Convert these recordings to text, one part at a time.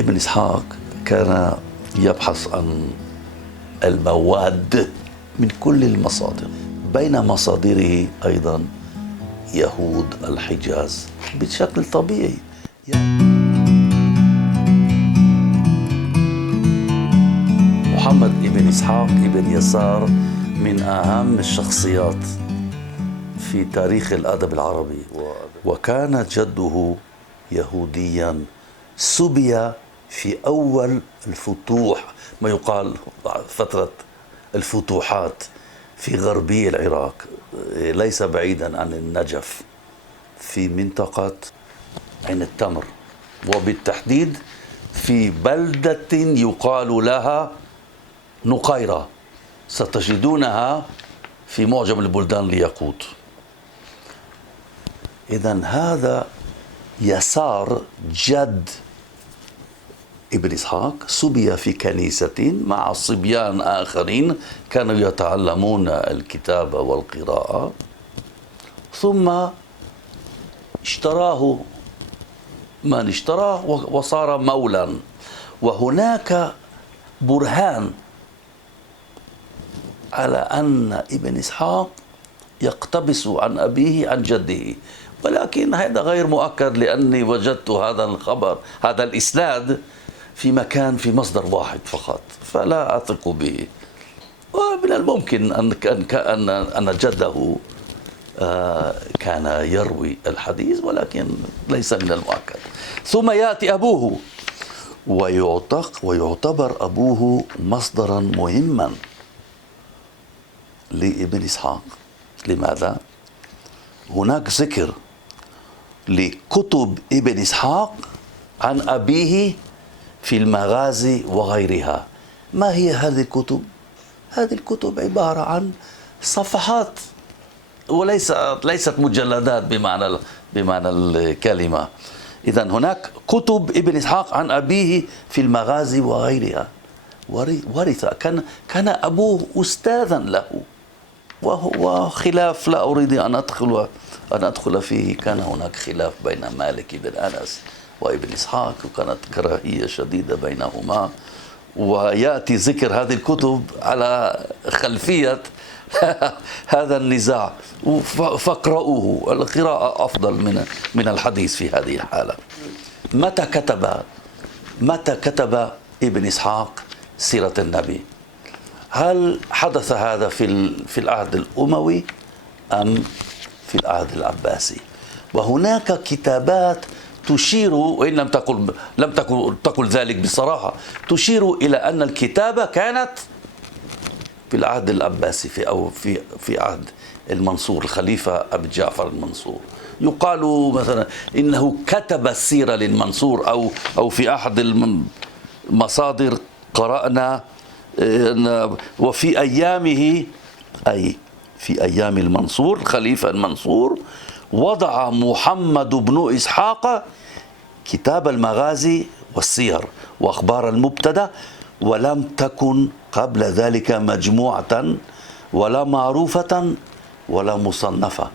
ابن إسحاق كان يبحث عن المواد من كل المصادر، بين مصادره أيضا يهود الحجاز بشكل طبيعي. محمد ابن إسحاق ابن يسار من أهم الشخصيات في تاريخ الأدب العربي، وكان جده يهوديا سبي في أول الفتوح، ما يقال فترة الفتوحات في غربي العراق، ليس بعيدا عن النجف، في منطقة عين التمر، وبالتحديد في بلدة يقال لها نقيرة، ستجدونها في معجم البلدان الياقوت. إذن هذا يسار جد ابن إسحاق سبي في كنيسة مع صبيان آخرين كانوا يتعلمون الكتابة والقراءة، ثم اشتراه من اشتراه وصار مولا. وهناك برهان على أن ابن إسحاق يقتبس عن أبيه عن جده، ولكن هذا غير مؤكد، لأني وجدت هذا الخبر، هذا الإسناد في مكان، في مصدر واحد فقط، فلا أثق به. ومن الممكن أن جده كان يروي الحديث، ولكن ليس من المؤكد. ثم يأتي أبوه ويعتبر أبوه مصدرا مهما لابن إسحاق. لماذا؟ هناك ذكر لكتب ابن إسحاق عن أبيه في المغازي وغيرها. ما هي هذه الكتب؟ هذه الكتب عبارة عن صفحات، وليست مجلدات بمعنى الكلمة. إذن هناك كتب ابن إسحاق عن أبيه في المغازي وغيرها، ورث. كان أبوه أستاذا له، وهو خلاف لا أريد أن أدخل فيه. كان هناك خلاف بين مالك بن أنس وابن إسحاق، وكانت كراهية شديدة بينهما، ويأتي ذكر هذه الكتب على خلفية هذا النزاع. فاقرؤوه، القراءة أفضل من الحديث في هذه الحالة. متى كتب ابن إسحاق سيرة النبي؟ هل حدث هذا في العهد الأموي أم في العهد العباسي؟ وهناك كتابات تشير، وإن لم تقل ذلك بصراحة، تشير إلى أن الكتابة كانت في العهد العباسي، في عهد المنصور، الخليفة أبي جعفر المنصور. يقال مثلا إنه كتب السيرة للمنصور، أو في أحد المصادر قرأنا وفي أيامه، أي في أيام المنصور الخليفة المنصور، وضع محمد بن إسحاق كتاب المغازي والسير وأخبار المبتدأ، ولم تكن قبل ذلك مجموعة ولا معروفة ولا مصنفة.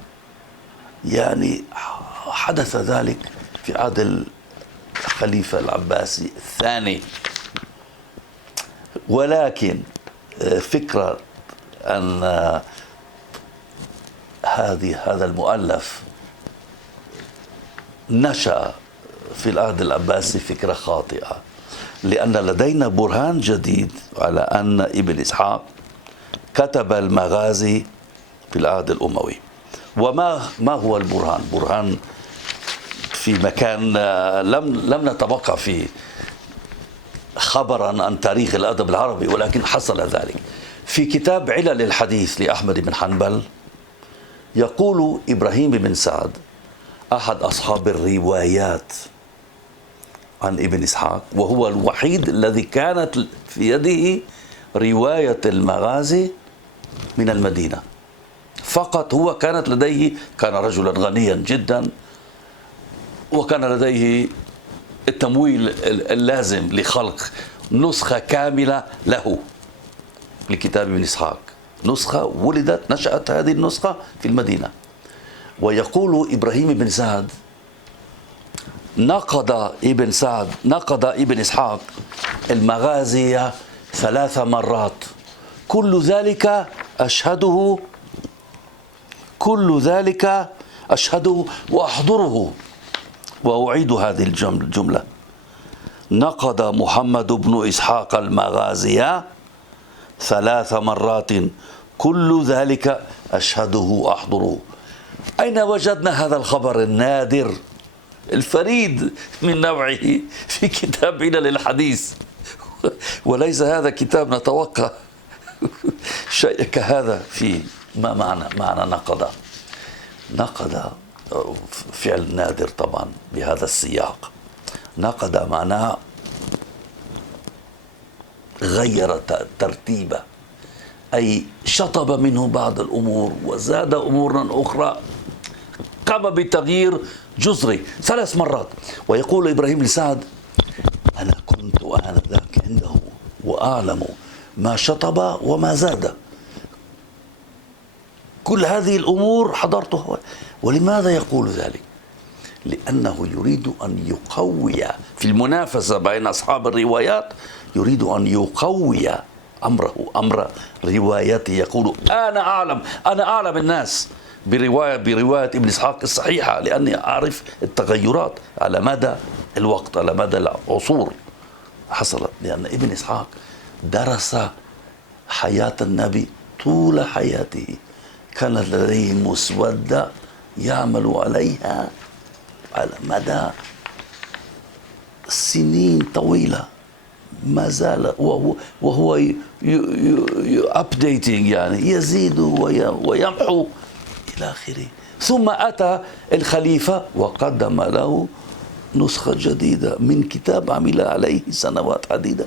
يعني حدث ذلك في عهد الخليفة العباسي الثاني. ولكن فكرة أن هذا المؤلف نشأ في العهد العباسي فكرة خاطئة، لأن لدينا برهان جديد على أن ابن إسحاق كتب المغازي في العهد الأموي. وما هو البرهان؟ برهان في مكان لم نتوقع فيه خبرا عن تاريخ الأدب العربي، ولكن حصل ذلك في كتاب علل الحديث لأحمد بن حنبل. يقول إبراهيم بن سعد أحد أصحاب الروايات عن ابن إسحاق، وهو الوحيد الذي كانت في يده رواية المغازي من المدينة فقط. هو كان رجلا غنيا جدا، وكان لديه التمويل اللازم لخلق نسخة كاملة له لكتاب ابن إسحاق، نسخة نشأت هذه النسخة في المدينة. ويقول إبراهيم بن سعد نقد ابن إسحاق المغازي 3 مرات. كل ذلك أشهده وأحضره. وأعيد هذه الجملة: نقد محمد بن إسحاق المغازي 3 مرات، كل ذلك أشهده وأحضره. أين وجدنا هذا الخبر النادر الفريد من نوعه في كتاب علل الحديث؟ وليس هذا كتاب نتوقع شيء كهذا فيه. ما معنى نقد فعل نادر طبعا بهذا السياق. نقد معناها غير ترتيبه، أي شطب منه بعض الأمور وزاد أمورا أخرى، قام بتغيير جذري 3 مرات. ويقول إبراهيم بن سعد: أنا كنت آنذاك عنده وأعلم ما شطب وما زاد، كل هذه الأمور حضرتها. ولماذا يقول ذلك؟ لأنه يريد أن يقوي في المنافسة بين أصحاب الروايات، يريد أن يقوي أمر روايته. يقول: أنا أعلم الناس برواية ابن إسحاق الصحيحة، لأني أعرف التغيرات على مدى الوقت، على مدى العصور حصلت. لأن ابن إسحاق درس حياة النبي طول حياته، كانت لديه مسودة يعمل عليها على مدى سنين طويلة، ما زال وهو updating، يعني يزيد ويمحو إلى آخره. ثم أتى الخليفة وقدم له نسخة جديدة من كتاب عمل عليه سنوات عديدة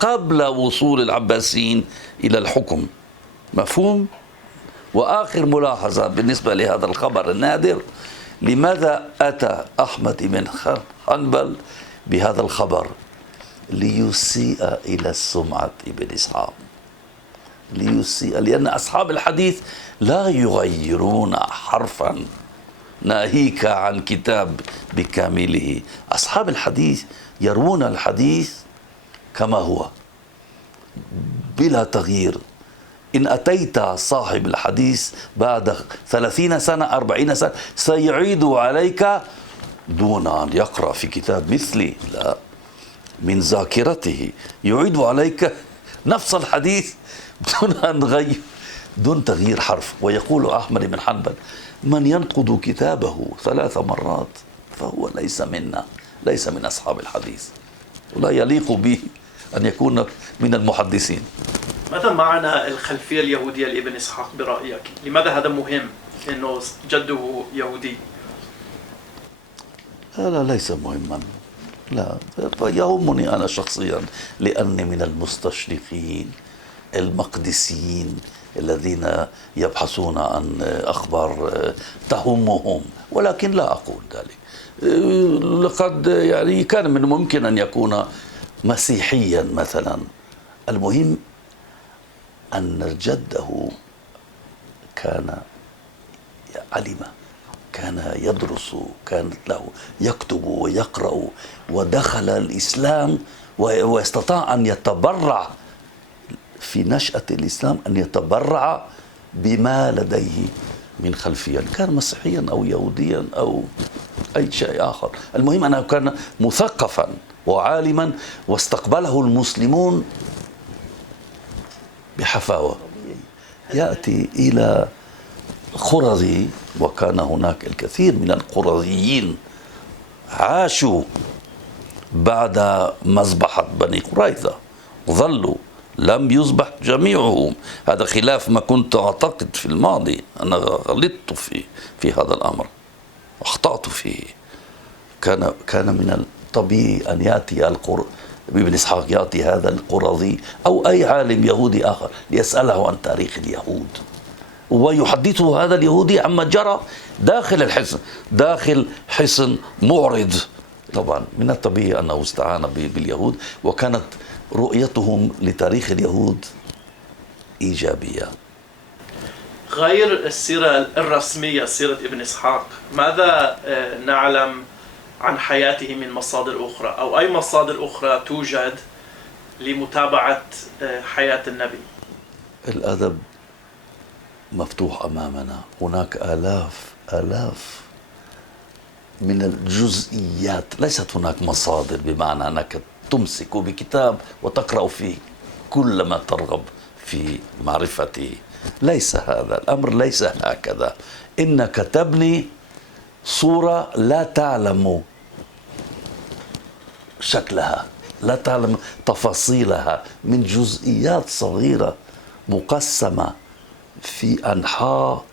قبل وصول العباسيين إلى الحكم. مفهوم؟ وآخر ملاحظة بالنسبة لهذا الخبر النادر: لماذا أتى أحمد بن حنبل بهذا الخبر؟ ليسيء إلى سمعة ابن إسحاق، لأن أصحاب الحديث لا يغيرون حرفا ناهيك عن كتاب بكامله. أصحاب الحديث يروون الحديث كما هو بلا تغيير. إن أتيت صاحب الحديث بعد 30 سنة 40 سنة سيعيد عليك دون أن يقرأ في كتاب مثلي، لا، من ذاكرته يعيد عليك نفس الحديث دون تغيير حرف. ويقول أحمد بن حنبل: من ينقض كتابه 3 مرات فهو ليس منا، ليس من أصحاب الحديث، ولا يليق به أن يكون من المحدثين. ماذا معنى الخلفية اليهودية لابن إسحاق برأيك؟ لماذا هذا مهم أنه جده يهودي؟ لا، ليس مهما، لا، يهمني أنا شخصيا، لأني من المستشرقين المقدسيين الذين يبحثون عن أخبار تهمهم، ولكن لا أقول ذلك. لقد يعني كان من الممكن أن يكون مسيحيا مثلا. المهم أن جده كان علم، كان يدرس، كانت له يكتب ويقرأ، ودخل الإسلام واستطاع أن يتبرع في نشأة الإسلام، أن يتبرع بما لديه من خلفية، كان مسيحيا أو يهوديا أو أي شيء آخر. المهم أنه كان مثقفا وعالما، واستقبله المسلمون بحفاوة. يأتي إلى خرزي، وكان هناك الكثير من القرظيين عاشوا بعد مذبحة بني قريظة، ظلوا، لم يذبح جميعهم. هذا خلاف ما كنت أعتقد في الماضي. أنا غلطت في هذا الأمر، أخطأت فيه. كان من الطبيعي أن يأتي ابن إسحاق، يأتي هذا القرظي أو أي عالم يهودي آخر ليسأله عن تاريخ اليهود، ويحدثه هذا اليهودي عما جرى داخل الحصن، داخل حصن معرض. طبعا من الطبيعي أنه استعان باليهود، وكانت رؤيتهم لتاريخ اليهود إيجابية. غير السيرة الرسمية، سيرة ابن إسحاق، ماذا نعلم عن حياته من مصادر أخرى، أو أي مصادر أخرى توجد لمتابعة حياة النبي؟ الأدب مفتوح أمامنا، هناك آلاف من الجزئيات، ليست هناك مصادر بمعنى أنك تمسك بكتاب وتقرأ فيه كل ما ترغب في معرفته. ليس هذا الأمر، ليس هكذا. إنك تبني صورة لا تعلم شكلها، لا تعلم تفاصيلها، من جزئيات صغيرة مقسمة في أنحاء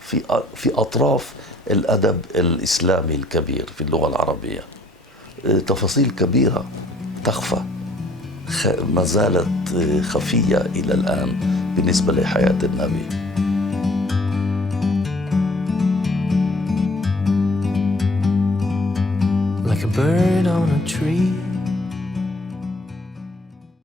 في أطراف الأدب الإسلامي الكبير في اللغة العربية. تفاصيل كبيرة تخفى، ما زالت خفية إلى الآن بالنسبة لحياة النبي. Like a bird on a tree